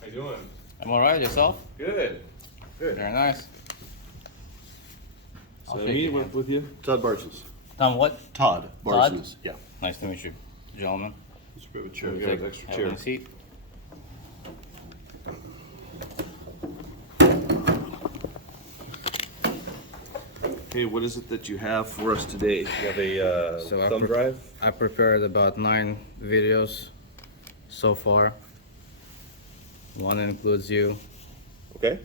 How you doing? I'm alright, yourself? Good. Good. Very nice. So meet with you? Todd Barsons. Tom, what? Todd Todd? Barsons. Yeah. Nice to meet you, gentlemen. Let's grab a chair. We'll get an extra Have chair. a seat. Okay, what is it that you have for us today? You have a So I thumb drive? I prepared about 9 videos so far. One includes you Okay.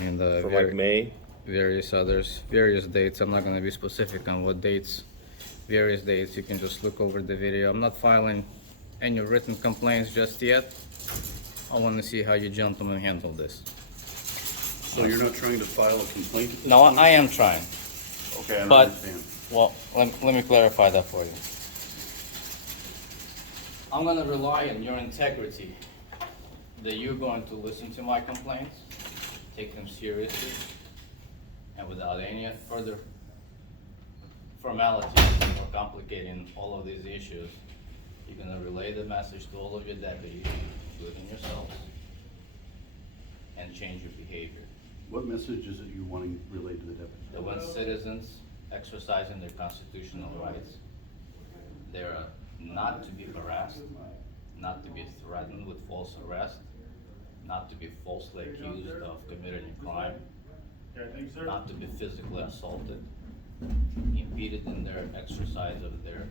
and From like May. various others, various dates. I'm not going to be specific on what dates. Various dates. You can just look over the video. I'm not filing any written complaints just yet. I want to see how you gentlemen handle this. So you're not trying to file a complaint at this No, point? I am trying. Okay, I don't But, understand. well, let me clarify that for you. I'm gonna rely on your integrity, that you're going to listen to my complaints, take them seriously, and without any further formalities or complicating all of these issues, you're gonna relay the message to all of your deputies, including yourselves, and change your behavior. What message is it you wanting relayed to the deputy? That when citizens exercising their constitutional rights, they're not to be harassed, not to be threatened with false arrest, not to be falsely accused of committing a crime, not to be physically assaulted, impeded in their exercise of their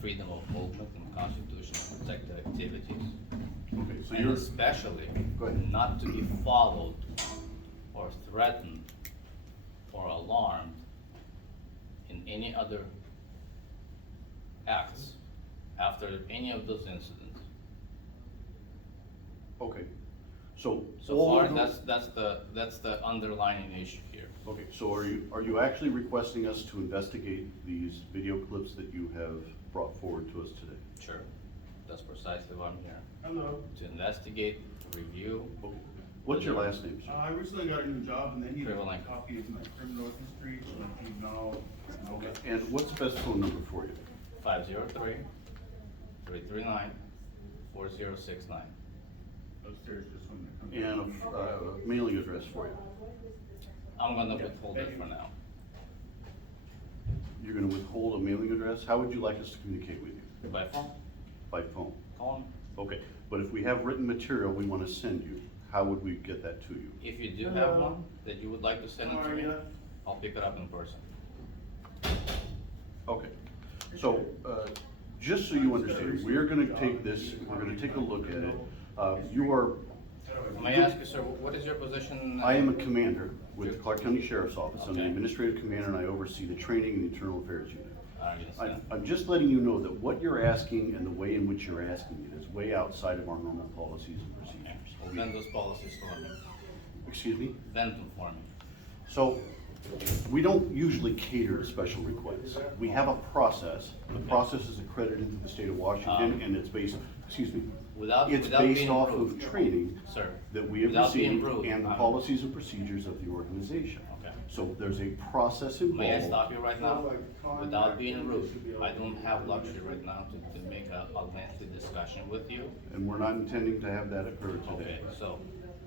freedom of movement and constitutional protected activities, Okay, so and you're, especially Go ahead. not to be followed or threatened or alarmed in any other acts after any of those incidents. okay. So. So all far, of those- that's the underlying issue here. Okay, so are you actually requesting us to investigate these video clips that you have brought forward to us today? Sure, that's precisely why I'm here, Hello. to investigate, review. Okay. What's your last name, sir? I recently got a new job and they need a Prevalent. copy of my criminal history, so I need know. Okay, and what's the best phone number for you? 503-339-4069. Upstairs just when they come. And a mailing address for you? I'm gonna withhold it for now. You're gonna withhold a mailing address? How would you like us to communicate with you? By phone, By phone? call me. Okay, but if we have written material we wanna send you, how would we get that to you? If you do have one that you would like to send it How to are me, ya? I'll pick it up in person. Okay, so, just so you understand, we're gonna take this, we're gonna take a look at it. You are, May I ask you, sir, what is your position? I am a commander with the Clark County Sheriff's Office. I'm the Okay. administrative commander and I oversee the training and the internal affairs unit. I understand. I'm just letting you know that what you're asking and the way in which you're asking it is way outside of our normal policies and Okay. procedures. Well, then those policies for me. Excuse me? Then them for me. So, we don't usually cater to special requests. We have a process. The process is accredited to the state of Washington and it's based, excuse me, Without it's without based being off rude. of training Sir, that we have without being received rude, and the I'm- policies and procedures of the organization. Okay. So there's a process involved. May I stop you right now? Without being rude, I don't have luxury right now to make a lengthy discussion with you. And we're not intending to have that occur today. Okay, so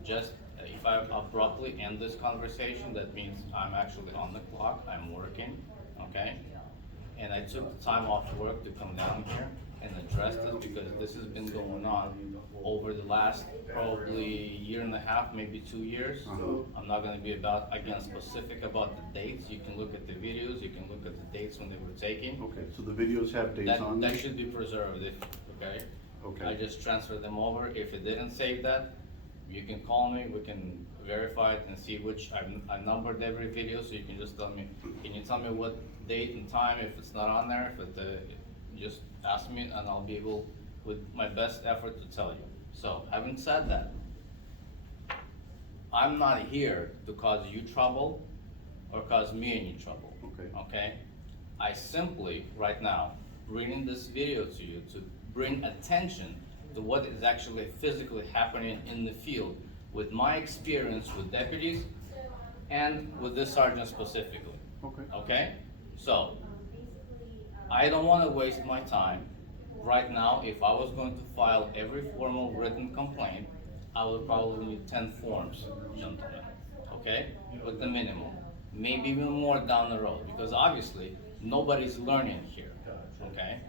just if I abruptly end this conversation, that means I'm actually on the clock, I'm working, okay? And I took the time off work to come down here and address this because this has been going on over the last probably year and a half, maybe 2 years. I'm not gonna be again, specific about the dates. You can look at the videos, you can look at the dates when they were taken. Okay, so the videos have dates That, on them? that should be preserved, okay? Okay. I just transferred them over. If it didn't save that, you can call me, we can verify it and see which, I numbered every video, so you can just tell me, can you tell me what date and time, if it's not on there, if it, just ask me and I'll be able, with my best effort, to tell you. So, having said that, I'm not here to cause you trouble or cause me any trouble. Okay. Okay? I simply, right now, bringing this video to you to bring attention to what is actually physically happening in the field with my experience with deputies and with this sergeant specifically. Okay. Okay? So, I don't want to waste my time. Right now, if I was going to file every formal written complaint, I would probably need 10 forms, gentlemen, okay? With the minimum, maybe even more down the road, because obviously, nobody's learning here, okay?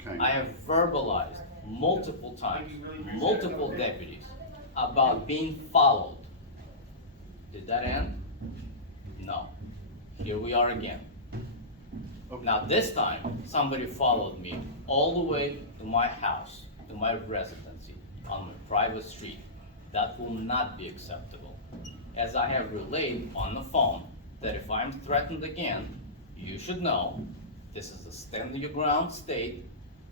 Okay. I have verbalized multiple times, multiple deputies, about being followed. Did that end? No. Here we are again. Now this time, somebody followed me all the way to my house, to my residency, on my private street. That will not be acceptable. As I have relayed on the phone, that if I'm threatened again, you should know, this is a stand your ground state,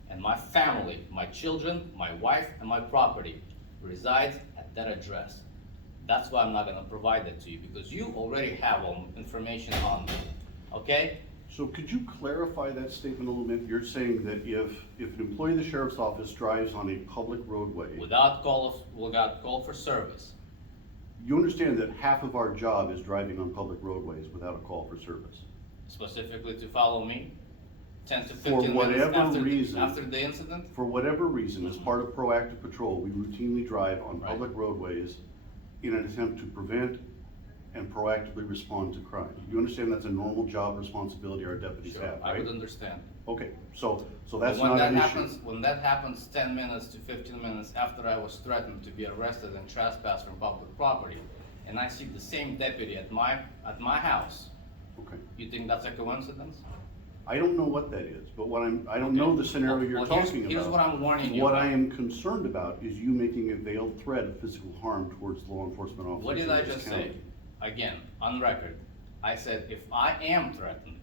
and my family, my children, my wife, and my property resides at that address. That's why I'm not gonna provide that to you, because you already have all information on me, okay? So could you clarify that statement a little bit? You're saying that if an employee of the sheriff's office drives on a public roadway, Without call for service. you understand that half of our job is driving on public roadways without a call for service? Specifically to follow me, 10 to For 15 minutes whatever after, reason. after the incident? For whatever reason, as part of proactive patrol, we routinely drive on Right. public roadways in an attempt to prevent and proactively respond to crime. You understand that's a normal job responsibility our deputies Sure, have, I right? would understand. Okay, so But that's when not that an issue. happens, when that happens 10 minutes to 15 minutes after I was threatened to be arrested and trespassed from public property, and I see the same deputy at my house, Okay, you think that's a coincidence? I don't know what that is, but I don't know the scenario you're Well, talking about. here's what I'm warning you What about. I am concerned about is you making a veiled threat of physical harm towards law enforcement officers. What did in I this just county. say? Again, on record, I said if I am threatened,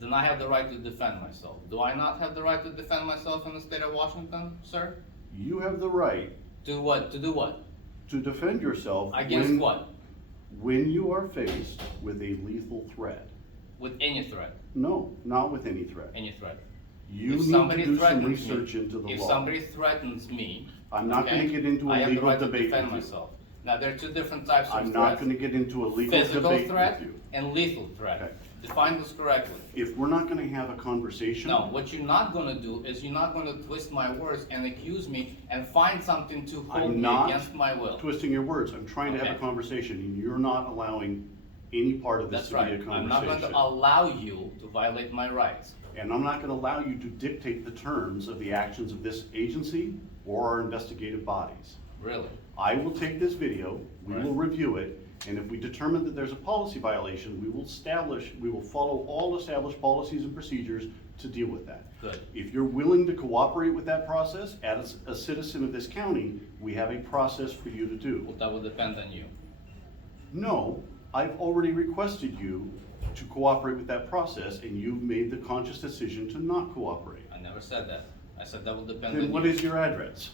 then I have the right to defend myself. Do I not have the right to defend myself in the state of Washington, sir? You have the right Do what? To do what? to defend yourself. Against when- what? When you are faced with a lethal threat. With any threat, No, not with any threat. any threat. You If need somebody to do some threatens me- research into the If law. somebody threatens me, I'm not okay, gonna get into a I have the legal right to debate defend with you. myself. Now, there are two different types of I'm threats. not gonna get into a legal Physical debate threat with you. and lethal threat. Okay. Define this correctly. If we're not gonna have a conversation. No, what you're not gonna do is you're not gonna twist my words and accuse me and find something to hold I'm me not against my will. twisting your words. I'm trying to have a Okay. conversation and you're not allowing any part of this That's to be a right. conversation. I'm not going to allow you to violate my rights. And I'm not gonna allow you to dictate the terms of the actions of this agency or our investigative bodies. Really. I will take this video, we will Right. review it, and if we determine that there's a policy violation, we will follow all established policies and procedures to deal with that. Good. If you're willing to cooperate with that process, as a citizen of this county, we have a process for you to do. Well, that will depend on you. No, I've already requested you to cooperate with that process, and you've made the conscious decision to not cooperate. I never said that. I said that will depend on you. Then what is your address?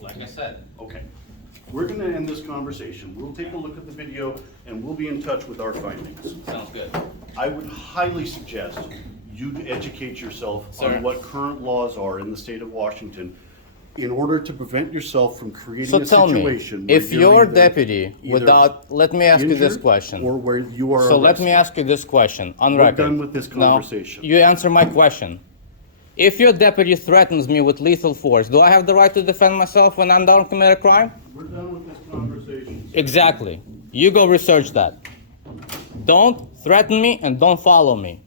Like I said, Okay. We're gonna end this conversation. We'll take a look at the video, and we'll be in touch with our findings. sounds good. I would highly suggest you to educate yourself Sir. on what current laws are in the state of Washington in order to prevent yourself from creating So a tell me, situation where if you're your either- deputy either without, let me ask you this injured question. Or where you are So let me arrested. ask you this question, on We're record. done with this No, conversation. you answer my question. If your deputy threatens me with lethal force, do I have the right to defend myself when I'm down to commit a crime? We're done with this conversation. Exactly. You go research that. Don't threaten me and don't follow me.